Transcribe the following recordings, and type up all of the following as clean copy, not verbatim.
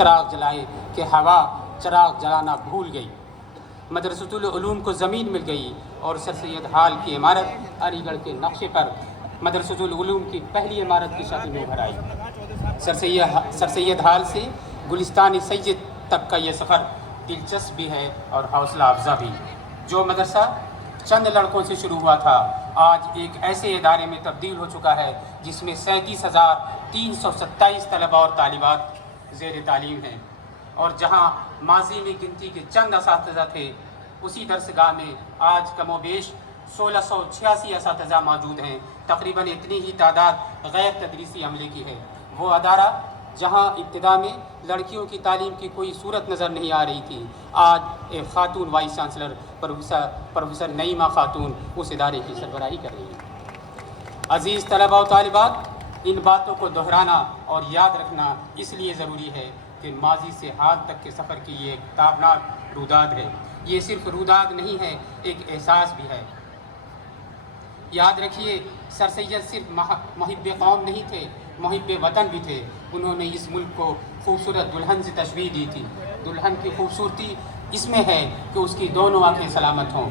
चिराग जलाए कि हवा चिराग जलाना भूल गई। मदरसतुल उलूम को ज़मीन मिल गई और सर सैयद हाल की इमारत अलीगढ़ के नक्शे पर मदरसतुल उलूम की पहली इमारत की शक्ल में उभर आई। सर सैयद हाल से गुलिस्तान सैयद तक का ये सफ़र दिलचस्प भी है और हौसला अफजा भी। जो मदरसा चंद लड़कों से शुरू हुआ था, आज एक ऐसे इदारे में तब्दील हो चुका है जिसमें 37,327 तलबा और तालिबात ज़ेर तालीम हैं। और जहाँ माजी में गिनती के चंद असातिज़ा थे, उसी दरसगाह में आज कमोबेश 1686 असातिज़ा मौजूद हैं। तकरीबन इतनी ही तादाद गैर तदरीसी अमले की है। वो अदारा जहाँ इब्तिदा में लड़कियों की तालीम की कोई सूरत नज़र नहीं आ रही थी, आज एक खातून वाइस चांसलर प्रोफेसर नईमा खातून उस इदारे की सरबराही कर रही हैं। अज़ीज़ तलबा और तालिबात, इन बातों को दोहराना और याद रखना इसलिए ज़रूरी है कि माजी से हाल तक के सफ़र की ये ताबनाक रुदाद है। ये सिर्फ रुदाद नहीं है, एक एहसास भी है। याद रखिए, सर सैयद सिर्फ मुहिब्बे कौम नहीं थे, मुहिब्बे वतन भी थे। उन्होंने इस मुल्क को खूबसूरत दुल्हन से तशबीह दी थी। दुल्हन की खूबसूरती इसमें है कि उसकी दोनों आंखें सलामत हों।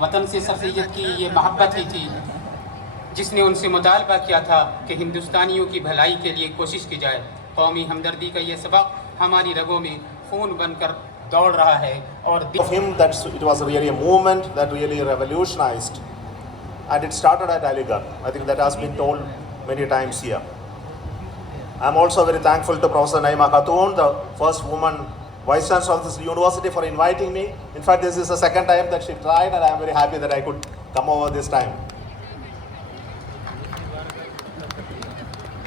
वतन से सर सैयद की ये मोहब्बत ही थी जिसने उनसे मुतालबा किया था कि हिंदुस्तानियों की भलाई के लिए कोशिश की जाए। कौमी हमदर्दी का ये सबक हमारी रगों में खून बनकर दौड़ रहा है। और of him that it was really a movement that really revolutionized, and it started at Aligarh. I think that has been told many times here. I'm also very thankful to Professor Naima Khatoon, the first woman vice chancellor of this university, for inviting me. In fact, this is the second time that she tried, and I'm very happy that I could come over this time.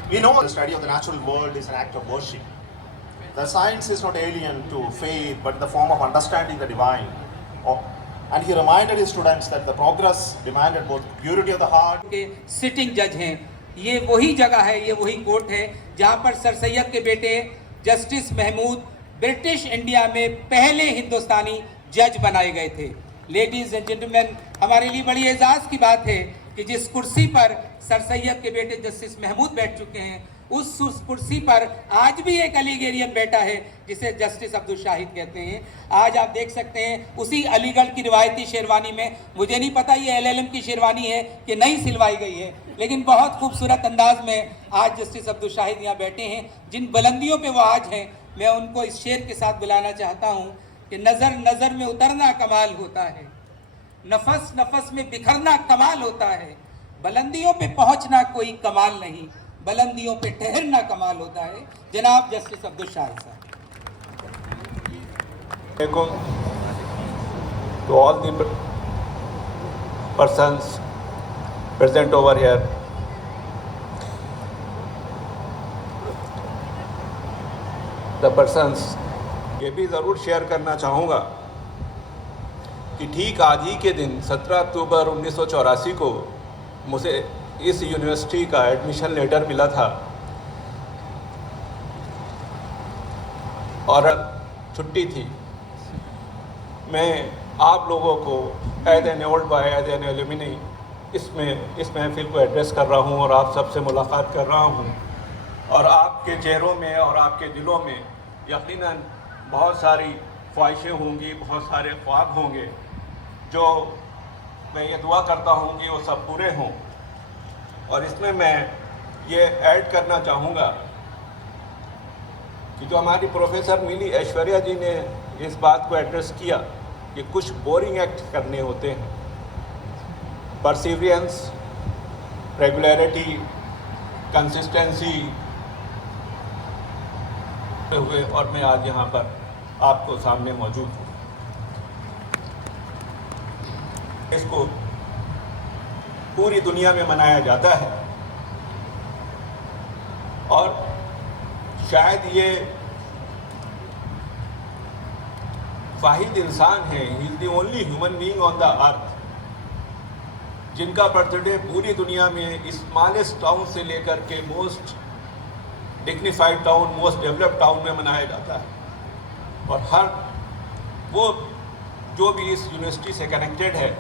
We know the study of the natural world is an act of worship. The science is not alien to faith, but in the form of understanding the divine. And he reminded his students that the progress demanded both purity of the heart. के sitting जज हैं। ये वही जगह है, ये वही court है जहाँ पर सर सैयद के बेटे जस्टिस महमूद ब्रिटिश इंडिया में पहले हिंदुस्तानी जज बनाए गए थे। लेडीज एंड जेंटलमैन, हमारे लिए बड़ी एजाज़ की बात है कि जिस कुर्सी पर सर सैयद के बेटे जस्टिस महमूद बैठ चुके हैं, उस कुर्सी पर आज भी एक अलीगेरियन बैठा है जिसे जस्टिस अब्दुल शाहिद कहते हैं। आज आप देख सकते हैं उसी अलीगढ़ की रिवायती शेरवानी में, मुझे नहीं पता ये LLM की शेरवानी है कि नई सिलवाई गई है, लेकिन बहुत खूबसूरत अंदाज में आज जस्टिस अब्दुल शाहिद यहाँ बैठे हैं। जिन बुलंदियों पे वो आज हैं, मैं उनको इस शेर के साथ बुलाना चाहता हूँ कि नज़र नज़र में उतरना कमाल होता है, नफस नफस में बिखरना कमाल होता है, बुलंदियों पे पहुँचना कोई कमाल नहीं, बुलंदियों पे ठहरना कमाल होता है। जनाब जस्टिस अब्दुल शाहिद साहब। To all the persons present over here, the persons, ये भी ज़रूर शेयर करना चाहूँगा कि ठीक आज ही के दिन 17 अक्टूबर 1984 को मुझे इस यूनिवर्सिटी का एडमिशन लेटर मिला था और छुट्टी थी। मैं आप लोगों को as an old boy, as an alumni इस महफिल को एड्रेस कर रहा हूँ और आप सबसे मुलाकात कर रहा हूँ। और आपके चेहरों में और आपके दिलों में यकीनन बहुत सारी ख्वाहिशें होंगी, बहुत सारे ख्वाब होंगे, जो मैं ये दुआ करता हूँ कि वो सब पूरे हों। और इसमें मैं ये ऐड करना चाहूँगा कि जो हमारी प्रोफेसर मिली ऐश्वर्या जी ने इस बात को एड्रेस किया कि कुछ बोरिंग एक्ट करने होते हैं, परसिवियरेंस, रेगुलरिटी, कंसिस्टेंसी हुए, और मैं आज यहाँ पर आपको सामने मौजूद हूँ। इसको पूरी दुनिया में मनाया जाता है और शायद ये वाहिद इंसान है, he is the only human being on the earth जिनका बर्थडे पूरी दुनिया में स्मॉलेस्ट टाउन से लेकर के most dignified town, most developed town में मनाया जाता है। और हर वो जो भी इस यूनिवर्सिटी से कनेक्टेड है,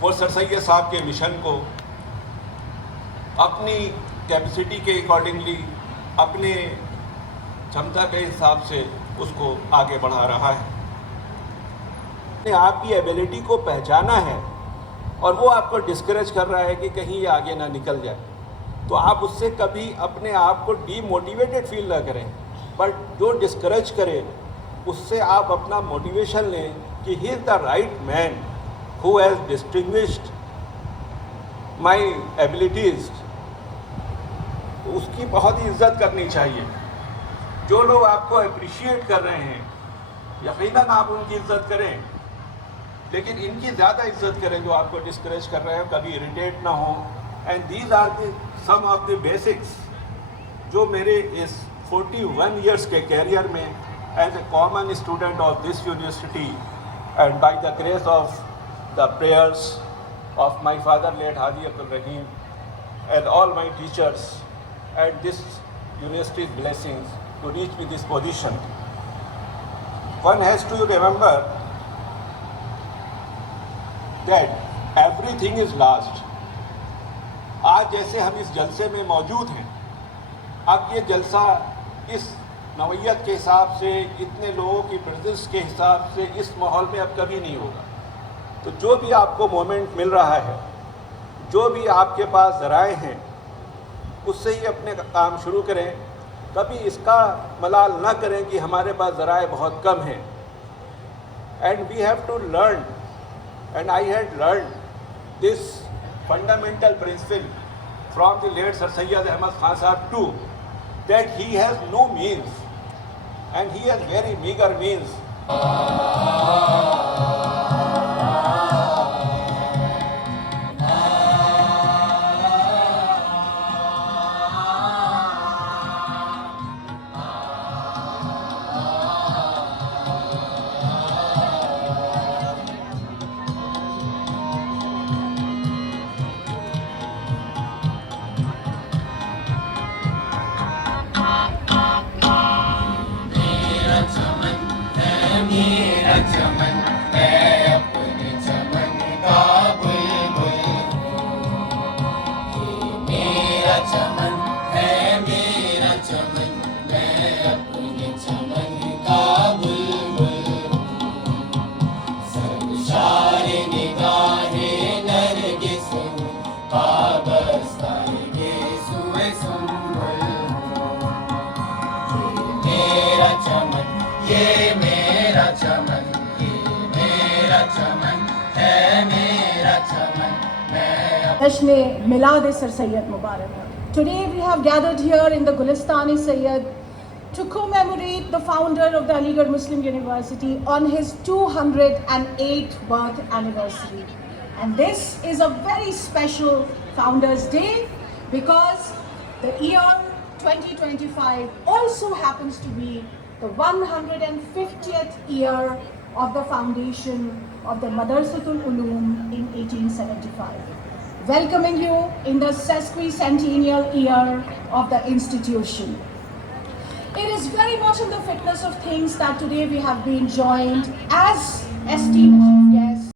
वो सर सैयद साहब के मिशन को अपनी कैपेसिटी के अकॉर्डिंगली, अपने क्षमता के हिसाब से उसको आगे बढ़ा रहा है। अपने आप की एबिलिटी को पहचाना है और वो आपको डिस्करेज कर रहा है कि कहीं ये आगे ना निकल जाए, तो आप उससे कभी अपने आप को डीमोटिवेटेड फील ना करें, बट जो डिस्करेज करे उससे आप अपना मोटिवेशन लें कि he is the right man who has distinguished my abilities. उसकी बहुत ही इज्जत करनी चाहिए। जो लोग आपको अप्रिशिएट कर रहे हैं, यकीनन आप उनकी इज्जत करें, लेकिन इनकी ज़्यादा इज्जत करें जो आपको डिस्करेज कर रहे हैं, कभी इरिटेट ना हो। And these are the some of the basics जो मेरे इस 41 ईयर्स के कैरियर में as a common student of this university and by the grace of the prayers of my father late Haji Abdul Rahim and all my teachers and this university's blessings to reach with this position. One has to remember that everything is last। आज जैसे हम इस जलसे में मौजूद हैं, अब ये जलसा इस नौइयत के हिसाब से, इतने लोगों की प्रेजेंस के हिसाब से इस माहौल में अब कभी नहीं होगा। तो जो भी आपको मोमेंट मिल रहा है, जो भी आपके पास ज़राए हैं, उससे ही अपने काम शुरू करें। कभी इसका मलाल ना करें कि हमारे पास ज़राए बहुत कम हैं। And we have to learn, and I had learned this fundamental principle from the late Sir Syed Ahmad Khan Sahab too, that he has no means and he has very meager means. Jashn Milad Sir Syed Mubarak. Today we have gathered here in the Gulistani Syed to commemorate the founder of the Aligarh Muslim University on his 208th birth anniversary. And this is a very special Founders Day because the year 2025 also happens to be the 150th year of the foundation of the Madrasatul Uloom in 1875. Welcoming you in the sesquicentennial year of the institution. It is very much in the fitness of things that today we have been joined as esteemed chief guests